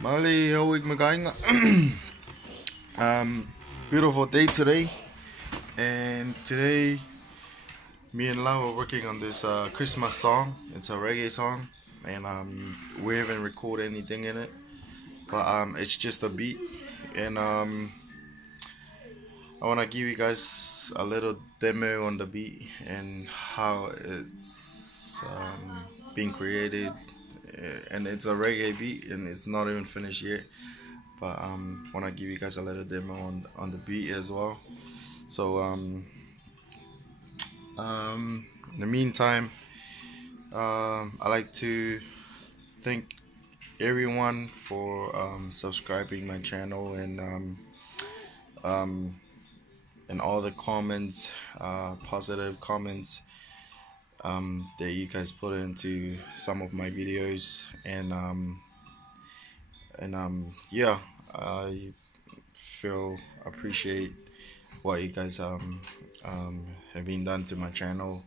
Mali, how ik me going? Beautiful day today, and today me and Lau are working on this Christmas song. It's a reggae song, and we haven't recorded anything in it, but it's just a beat, and I wanna give you guys a little demo on the beat and how it's being created. And it's a reggae beat, and it's not even finished yet. But wanna give you guys a little demo on the beat as well. So in the meantime, I like to thank everyone for subscribing my channel and all the comments, positive comments that you guys put into some of my videos, and yeah, I appreciate what you guys have been done to my channel.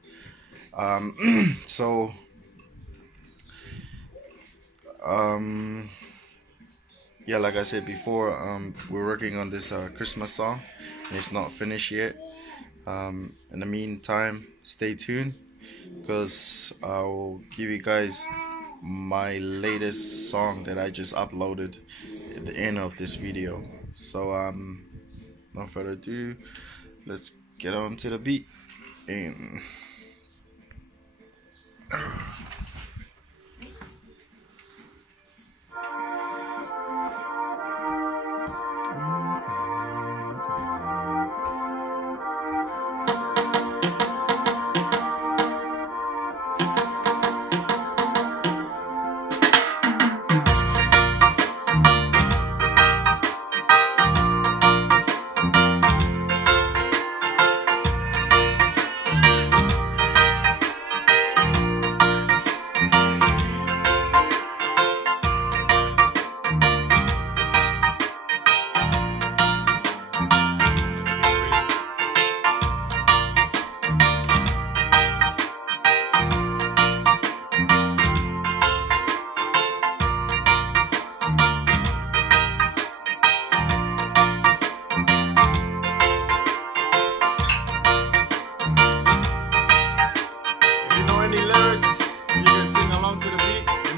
So yeah, like I said before, we're working on this Christmas song, and it's not finished yet. In the meantime, stay tuned, because I'll give you guys my latest song that I just uploaded at the end of this video. So no further ado, let's get on to the beat. And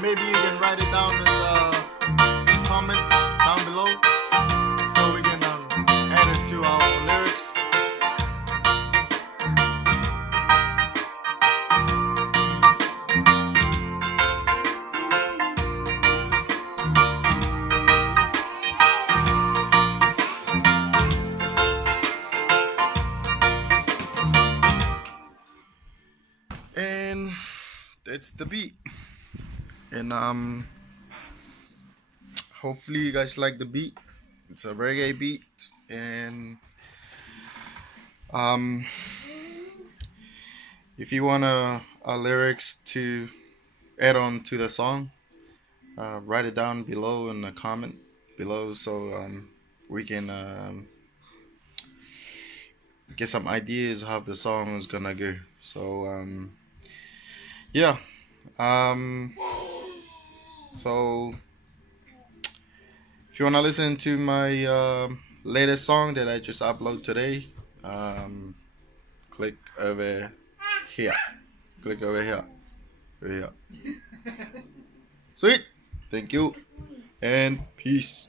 maybe you can write it down in the comment down below, so we can add it to our lyrics. And that's the beat. And hopefully you guys like the beat. It's a reggae beat, and if you want lyrics to add on to the song, write it down below in the comment below, so we can get some ideas how the song is gonna go. So yeah, so if you want to listen to my latest song that I just uploaded today, click over here. Click over here. Over here. Sweet. Thank you and peace.